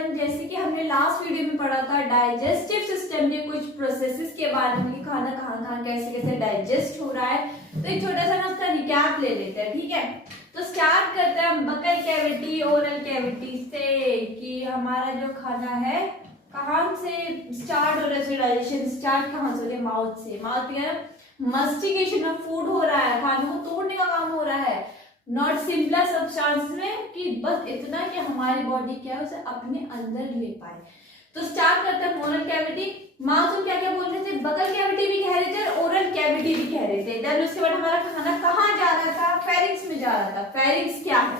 अपन जैसे कि हमने लास्ट वीडियो में पढ़ा था डाइजेस्टिव सिस्टम के कुछ प्रोसेसेस के बारे में कि खाना कहाँ कहाँ कैसे कैसे डाइजेस्ट हो रहा है, तो एक छोटा सा ना उसका रिकैप ले लेते हैं। ठीक है, तो स्टार्ट करते हैं हम बकल कैविटी ओरल कैविटी से कि हमारा जो खाना है कहाँ से स्टार्ट हो रहा है, डाइजेशन स्टार्ट कहाँ से हो रहा है, माउथ से। माउथ में मस्टिकेशन ऑफ फूड हो रहा है, खाने को तोड़ने का काम हो रहा है, नॉट सिंपल सब्सटेंस में कि बस इतना कि हमारी बॉडी क्या है उसे अपने अंदर ले पाए। तो स्टार्ट करते हैं ओरल कैविटी। माउथ में क्या क्या बोल रहे थे, बकल कैविटी भी कह रहे थे और ओरल कैविटी भी कह रहे थे। देन उसके बाद हमारा खाना कहाँ जा रहा था, फेरिंग्स में जा रहा था। फेरिंग्स क्या है,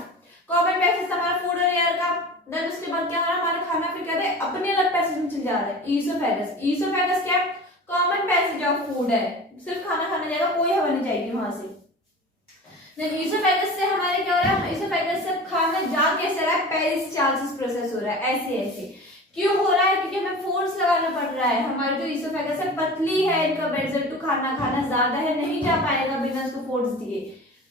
कॉमन पैसेज हमारा फूड और एयर का। देन उसके बाद क्या हो रहा है, हमारा खाना फिर कहते हैं अपने अलग पैसेज में चल जा रहा है, ईसोफेगस। ईसोफेगस क्या है, कॉमन पैसेज ऑफ फूड है, सिर्फ खाना खाना जाएगा, कोई हवा नहीं जाएगी वहां से। ईसोफेगस से हमारे क्या हो रहा है, ईसोफेगस से खाना जा कैसे रहा है, पेरिस्टालसिस प्रोसेस हो रहा है। ऐसे ऐसे क्यों हो रहा है, क्योंकि हमें फोर्स लगाना पड़ रहा है। हमारी जो ईसोफेगस है पतली है, इनका बेडजल टू खाना खाना ज्यादा है, नहीं जा पाएगा बिना उसको फोर्स दिए।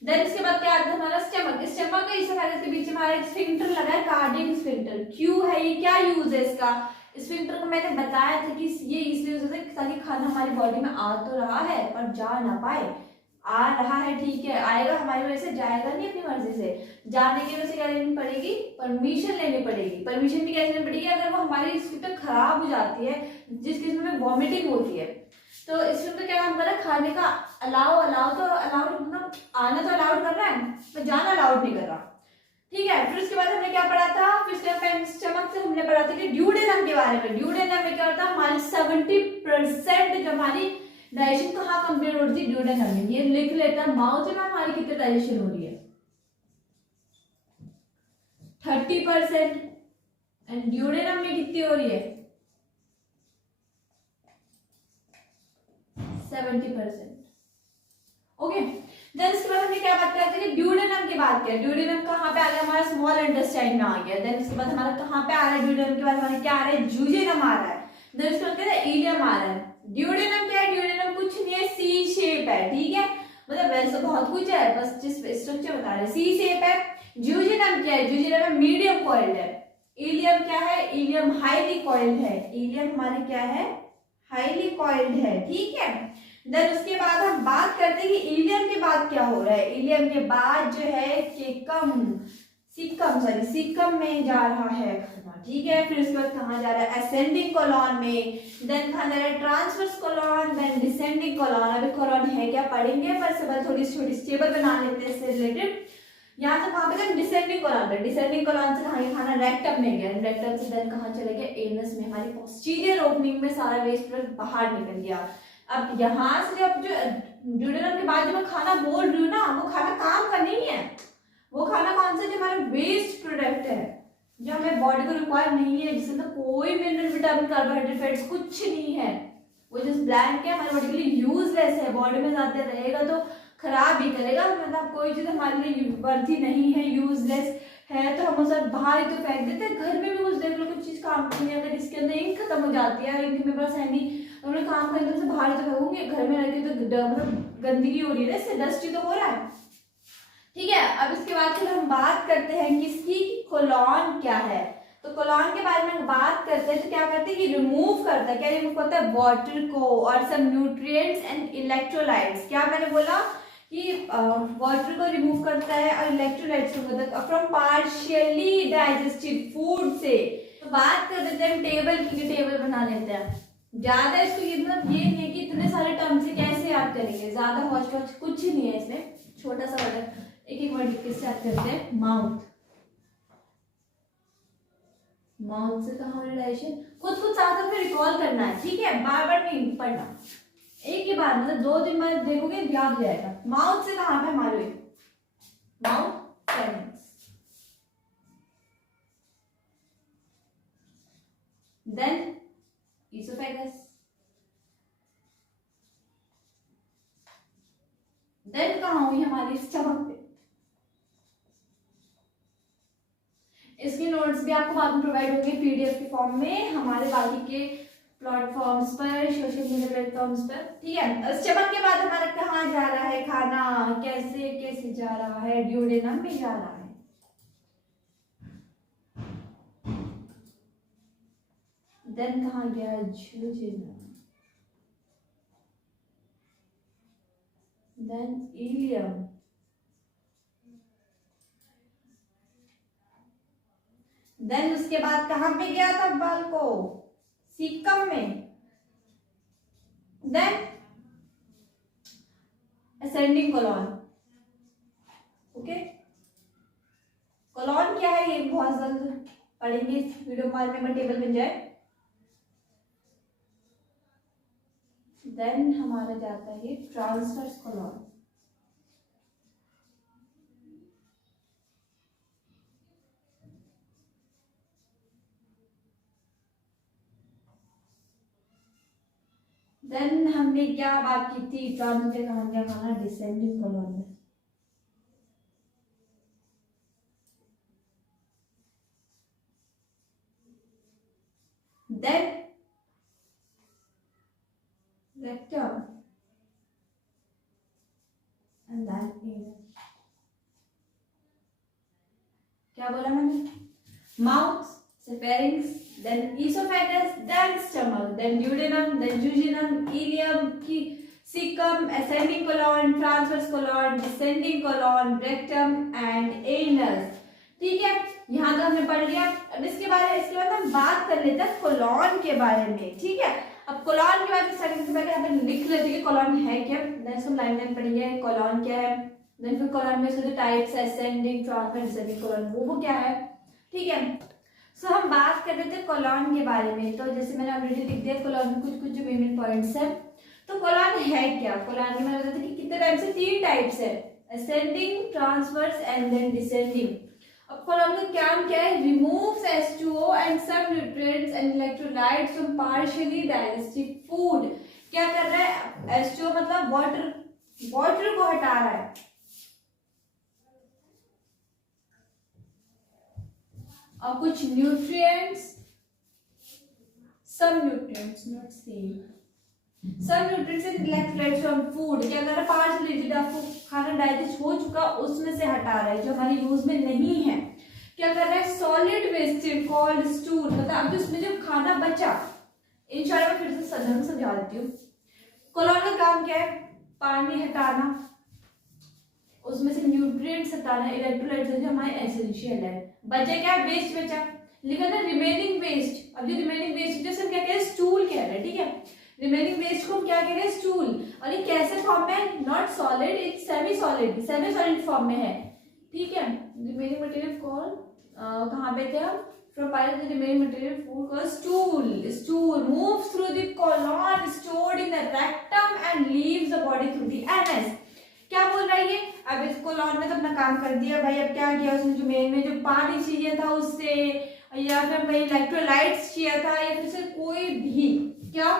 देन इसके बाद क्या आता है हमारा स्टमक। स्टमक और ईसोफेगस के बीच में हमारा एक स्फिंक्टर लगा है, कार्डियक स्फिंक्टर। क्यों है ये, क्या यूज है इसका, स्फिंक्टर को मैंने बताया था कि ये इसलिए यूज होता है ताकि खाना हमारी बॉडी में आ तो रहा है पर जा ना पाए। आ रहा है ठीक है, आएगा हमारी वजह से, जाएगा नहीं अपनी मर्जी से। जाने की वजह से क्या लेनी पड़ेगी, परमिशन लेनी पड़ेगी। परमिशन भी कैसे लेनी पड़ेगी, अगर वो हमारी स्फिंक्टर खराब हो जाती है, जिस केस में वॉमिटिंग होती है, तो इसमें तो क्या काम कर रहा है, खाने का अलाउ मतलब आना तो अलाउड कर रहा है पर जाना अलाउड नहीं कर रहा। ठीक है, फिर उसके बाद हमने क्या पढ़ा था, फिर स्टमक से हमने पढ़ा था कि ड्यूडेनम के बारे में। ड्यूडेनम में क्या होता है, हमारी 70% जो हमारी डाइजेशन कहाँ कंप्लीट हो रही है, ड्यूडेनम में। ये लिख लेता है, माउथ में हमारी कितनी डाइजेशन हो रही है, 30%, एंड ड्यूडेनम में कितनी हो रही है, 70%। ओके, देन इसके बाद हमने क्या बात किया था कि ड्यूडेनम की बात किया। ड्यूडेनम कहाँ पे आ गया, हमारा स्मॉल इंटेस्टाइन में आ गया। देन इसके बाद हमारा कहाँ पे आ रहा है, ड्यूडेनम के बाद हमारा क्या आ रहा है, जूजेनम आ रहा है। देन इसके बाद क्या है, इलियम आ रहा है। ड्यूडेनम क्या है, ड्यूडेनम कुछ नहीं है, सी शेप है। ठीक है, मतलब वैसे बहुत कुछ है, बस जिस स्ट्रक्चर बता रहे हैं, सी शेप है। जूजेनम क्या है, जूजेनम में मीडियम कॉइल्ड है। इलियम क्या है, इलियम हाईली कॉइल्ड है। इलियम हमारे क्या है, हाईली कॉइल्ड है। ठीक है, देन उसके बाद हम बात करते हैं कि इलियम के बाद क्या हो रहा है। इलियम के बाद जो है सीकम में जा रहा है खाना। ठीक है, फिर उसके बाद कहाँ जा रहा है, असेंडिंग कोलॉन में। देन कहाँ जा रहा है, transverse colon, then descending colon. अभी कोलॉन है क्या पढ़ेंगे, पर सब थोड़ी छोटी स्टेबल बना लेते हैं इससे रिलेटेड। यहाँ से कहाँ पे, डिसेंडिंग कोलॉन पे। डिसेंडिंग कोलॉन से कहाँ, खाना रेक्टम में गया, रेक्टम से देन कहाँ चले गया, एनस में। हमारी पोस्टीरियर ओपनिंग में सारा वेस्ट प्रोडक्ट बाहर निकल गया। अब यहाँ से अब जो ड्यूडेनम के बाद जो मैं खाना बोल रही हूँ ना, वो खाना काम का नहीं है। वो खाना कौन सा, जो हमारा वेस्ट प्रोडक्ट है, जो हमें बॉडी को रिक्वायर नहीं है, जिसमें तो कोई मिनरल विटामिन कार्बोहाइड्रेट फैट्स कुछ नहीं है, वो जस्ट ब्लैंक है, हमारे बॉडी के लिए यूजलेस है। बॉडी में जाते रहेगा तो खराब ही करेगा, मतलब कोई चीज हमारे लिए वर्थी नहीं है, यूजलेस है, तो हम उसे बाहर ही तो फेंक देते हैं। घर में भी कुछ देख लो, कुछ चीज काम की नहीं, अगर इसके अंदर इंक खत्म हो जाती है, इंक मेरे पास है नहीं, हमने काम करने से बाहर तो फेंकूंगी, घर में रहती तो मतलब गंदगी हो रही है, इससे डस्ट ही तो हो रहा है। ठीक है, अब इसके बाद फिर हम बात करते हैं किसकी, कोलॉन क्या है। तो कोलॉन के बारे में हम बात करते हैं तो क्या करते हैं कि रिमूव करता है, क्या रिमूव करता है, वाटर को और सब न्यूट्रिएंट्स एंड इलेक्ट्रोलाइट्स। क्या मैंने बोला कि वाटर को रिमूव करता है और इलेक्ट्रोलाइट्स को करता है फ्रॉम पार्शियली डाइजेस्टिव फूड से। तो बात कर देते हैं टेबल की, टेबल बना लेते हैं। ज्यादा इसको ये मतलब ये नहीं है कि इतने सारे टर्म से कैसे याद करेंगे, ज्यादा हौच कुछ नहीं है इसमें, छोटा सा वर्ड, एक एक वर्ड किससे याद करते हैं, माउथ। माउथ से कहाँ हो रहा है डाइजेशन, खुद साथ में रिकॉल करना है। ठीक है, बार बार नहीं पढ़ना, एक ही बार, मतलब 2 दिन बाद देखोगे याद हो जाएगा। माउथ से कहाँ पे हमारे, mouth pharynx, then oesophagus, then कहाँ हुई हमारी स्टमक पे। इसके नोट्स भी आपको बाद में प्रोवाइड होंगे पीडीएफ के फॉर्म में हमारे बाकी के प्लेटफॉर्म्स पर, सोशल मीडिया प्लेटफॉर्म्स पर। ठीक है, स्टमक के बाद हमारा कहाँ जा रहा है खाना, कैसे कैसे जा रहा है, ड्यूडेनम में जा रहा है। देन कहाँ गया jejunum, देन इलियम, देन उसके बाद कहाँ पे गया था बाल को, सीकम में, then ascending colon. Okay, colon क्या है ये बहुत जल्द पढ़ेंगे इस वीडियो में टेबल बन जाए। देन हमारा जाता है ट्रांसवर्स कोलॉन। देन हमने क्या बात की थी, ट्रांसवर्स के कहां क्या खाना, डिसेंडिंग कोलॉन में। Then rectum and then anus। क्या बोला मैंने, माउथ से pharynx, then oesophagus, then stomach, then duodenum, then jejunum, ileum की caecum, ascending colon, transverse colon, descending colon, rectum and anus. ठीक है, यहाँ तो हमने पढ़ लिया। अब इसके बाद हम बात कर लेते हैं कोलॉन के बारे में। ठीक है, अब कोलॉन के बारे में सबसे पहले यहाँ पे लिख लेते हैं कोलॉन है क्या, देन इसको लाइन लाइन पढ़ेंगे कोलॉन क्या है, देन फिर कोलॉन में से types ascending, transverse, descending colon वो क्या है। ठीक है, सो हम बात कर रहे थे कोलॉन के बारे में। तो जैसे मैंने ऑलरेडी लिख दिया कोलॉन में कुछ कुछ जो मेन पॉइंट्स है। तो कोलॉन है क्या, कोलॉन में मैंने बताया था कि कितने टाइप्स है, 3 टाइप्स है, ascending, transverse and then descending. अब कोलॉन का काम क्या है, removes H2O and some nutrients and electrolytes from partially digestive food. क्या कर रहा है, H2O मतलब वाटर को हटा रहा है, और कुछ nutrients, some nutrients not same, some nutrients and electrolytes from food. क्या कर रहा है, पार्शियली आपको खाना डाइजेस्ट हो चुका उसमें से हटा रहा है जो हमारे यूज में नहीं है। क्या कर रहा है, सॉलिड वेस्ट कॉल्ड स्टूल, मतलब अब जिसमें जो खाना बचा, इन शॉर्ट में फिर से ढंग से समझा देती हूँ। कोलॉन का काम क्या है, पानी हटाना, उसमें से न्यूट्रिएंट्स हटाना, इलेक्ट्रोलाइट्स जो हमारे एसेंशियल है। बचा क्या, वेस्ट बचा, लिखा था रिमेनिंग वेस्ट। अब जो रिमेनिंग वेस्ट जैसे क्या कह रहे हैं, स्टूल कह रहे हैं। ठीक है, रिमेनिंग वेस्ट को हम क्या कह रहे हैं, स्टूल। और ये कैसे फॉर्म में है, not solid, it's semi solid form में है। ठीक है, रिमेनिंग मटेरियल कॉल कहाँ पे थे हम, from pile the remaining material food called stool moves through the colon stored in the rectum and leaves the body through the anus. क्या बोल रहा है ये, अब इस कोलॉन में तो अपना काम कर दिया भाई। अब क्या किया उसने, जो मेन में जो पानी चाहिए था उससे, या फिर भाई इलेक्ट्रोलाइट्स चाहिए था, या फिर से कोई भी क्या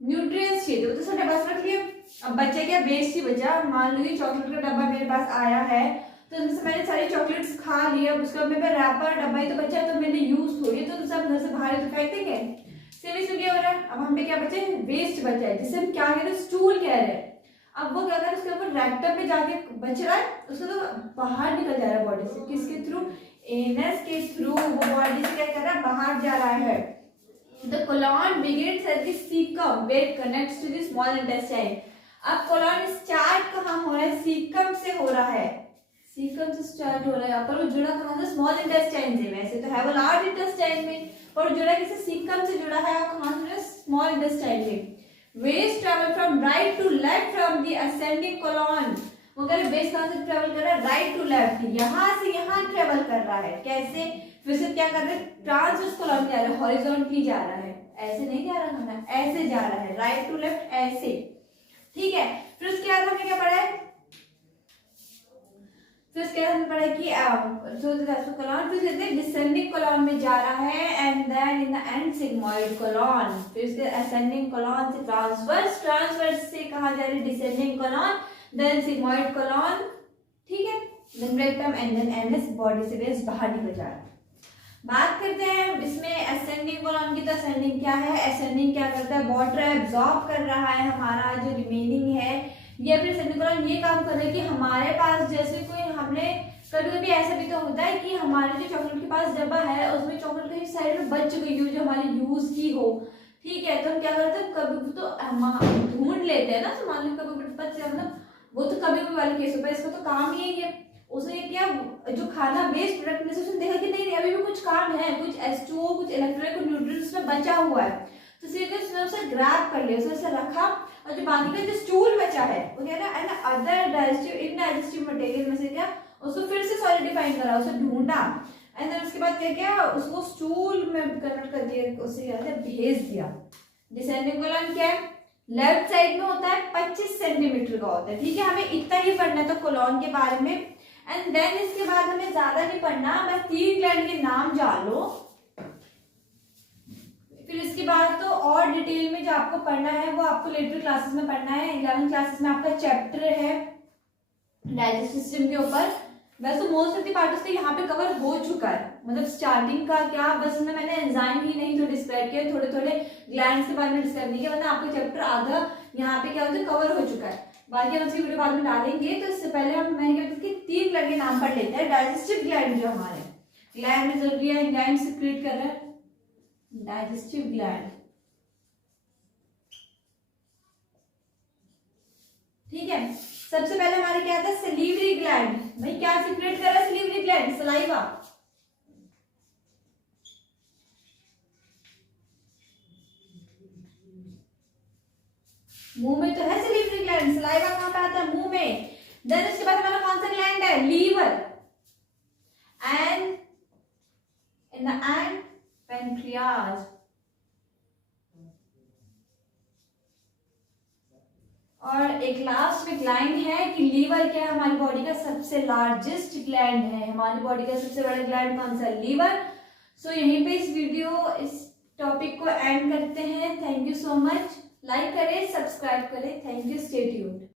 न्यूट्रिएंट्स चाहिए थे, तो सबने पास रख लिया। अब बच्चे क्या, वेस्ट ही बचा। मान लो चॉकलेट का डब्बा मेरे पास आया है, तो उनसे मैंने सारी चॉकलेट्स खा लिया, उसका मेरे रैपर डब्बा ही तो बचा, तो मैंने यूज थोड़ी, तो सब घर से बाहर तो फेंक देंगे। सेम इसमें क्या हो रहा है, अब हम पे क्या बचे, वेस्ट बचा है, जिसे हम क्या कह रहे हैं, स्टूल कह रहे हैं। अब वो क्या कर रहा है, उसके ऊपर रेक्टम में जाके बच रहा है, उसको तो बाहर निकल जा रहा है बॉडी से। किसके थ्रू, एनस के थ्रू, वो बॉडी से क्या कर रहा है, बाहर जा रहा है। The colon begins at the cecum where it connects to the small intestine। अब colon स्टार्ट कहाँ हो रहा है, सीकम से हो रहा है, सीकम से स्टार्ट हो रहा है। यहाँ पर वो जुड़ा कहाँ से, स्मॉल इंटेस्टाइन से। वैसे तो है वो लार्ज इंटेस्टाइन में, पर जुड़ा किसी सीकम से जुड़ा है, और कहाँ से, स्मॉल इंटेस्टाइन में। Waste travel from right to left from the ascending colon. वो कह रहे वेस्ट कहाँ से ट्रेवल कर रहा है, राइट टू लेफ्ट, यहाँ से यहाँ ट्रेवल कर रहा है। कैसे, फिर से क्या कर रहे हैं, ट्रांसवर्स कोलॉन जा रहा है, हॉरिजॉन्टली जा रहा है, ऐसे नहीं जा रहा है, ऐसे जा रहा है, राइट टू लेफ्ट ऐसे। ठीक है, फिर उसके बाद हमने क्या पढ़ा है, फिर उसके बाद हमने पढ़ा कि कोलॉन फिर डिसेंडिंग कोलॉन में जा रहा है, and then in the end sigmoid colon. फिर उसके असेंडिंग कोलॉन से ट्रांसवर्स से कहा जा रहा है descending colon, then sigmoid colon. ठीक है, then rectum and then anus, body से वेस्ट बाहर निकल जा रहा है। बात करते हैं इसमें असेंडिंग कोलॉन की। तो असेंडिंग क्या है, असेंडिंग क्या करता है, वाटर एब्जॉर्ब कर रहा है हमारा जो रिमेनिंग है। या फिर असेंडिंग कोलॉन ये काम कर रहा है कि हमारे पास जैसे कोई हमने कभी कभी ऐसा भी तो होता है कि हमारे जो चॉकलेट के पास डब्बा है उसमें चॉकलेट कहीं साइड में में बच गई हो, जो हमारी यूज की हो, ठीक है, तो हम क्या करते हैं, कभी तो ढूंढ लेते हैं ना, तो मान लो कभी बच जाए, मतलब वो तो कभी कभी वाले केस होता है, इसका तो काम ही है। उसने क्या, जो खाना वेस्ट प्रोडक्ट में से उसने देखा कि नहीं अभी भी कुछ काम है, कुछ H2O, कुछ इलेक्ट्रोलाइट, कुछ न्यूट्रिएंट्स उसमें बचा हुआ है, तो इसलिए उसने उसे ग्रैब कर लिया, उसने उसे रखा, और जो बाकी का जो स्टूल बचा है वो क्या है ना, अदर डाइजेस्टिव इनडाइजेस्टिव मटेरियल में से क्या उसको फिर से सॉलिडिफाइंग करा, उसे ढूंढा, एंड देन उसके बाद क्या किया, उसको स्टूल में कन्वर्ट कर दिया, उसे क्या भेज दिया। डिसेंडिंग कोलन क्या है, लेफ्ट साइड में होता है 25 सेंटीमीटर का होता है, ठीक है, हमें इतना ही पढ़ना है तो कोलॉन के बारे में। एंड देन इसके बाद हमें ज्यादा नहीं पढ़ना, बस 3 ग्लैंड के नाम जान लो, फिर इसके बाद तो और डिटेल में जो आपको पढ़ना है वो आपको लेटर क्लासेस में पढ़ना है। 11th क्लासेस में आपका चैप्टर है डाइजेस्टिव सिस्टम के ऊपर। वैसे मोस्ट ऑफ द पार्ट्स तो यहाँ पे कवर हो चुका है, मतलब स्टार्टिंग का क्या, बस मैंने एंजाइम ही नहीं तो डिस्क्राइब किया, थोड़े थोड़े ग्लैंड्स के बारे में डिस्क्राइब नहीं किया, वरना आपका चैप्टर आधा यहाँ पे क्या होता है कवर हो चुका है। बाकी हम उसकी वीडियो बाद में डालेंगे, तो इससे पहले हम मैंने क्या 3 ग्लैंड के नाम पढ़ लेते हैं। डाइजेस्टिव ग्लैंड जो हमारे ग्लैंड में जरूरी है, एंजाइम सिक्रीट कर रहा है, डाइजेस्टिव ग्लैंड, ठीक है। सबसे पहले हमारे क्या आता है, सलीवरी ग्लैंड, भाई क्या सिक्रेट कर रहा है सलीवरी ग्लैंड, सलाइवा, मुंह में तो है सलीवरी ग्लैंड, सलाइवा कहां पे आता है, मुंह में। देन इसके बाद हमारा कौन सा ग्लैंड है, liver, and in the end pancreas, और एक लास्ट में ग्लैंड है कि लीवर क्या है, हमारी बॉडी का सबसे लार्जेस्ट ग्लैंड है, हमारी बॉडी का सबसे बड़ा ग्लैंड कौन सा, लीवर। सो यहीं पे इस वीडियो इस टॉपिक को एंड करते हैं। Thank you so much, like करें, सब्सक्राइब करें, थैंक यू, स्टे ट्यून्ड।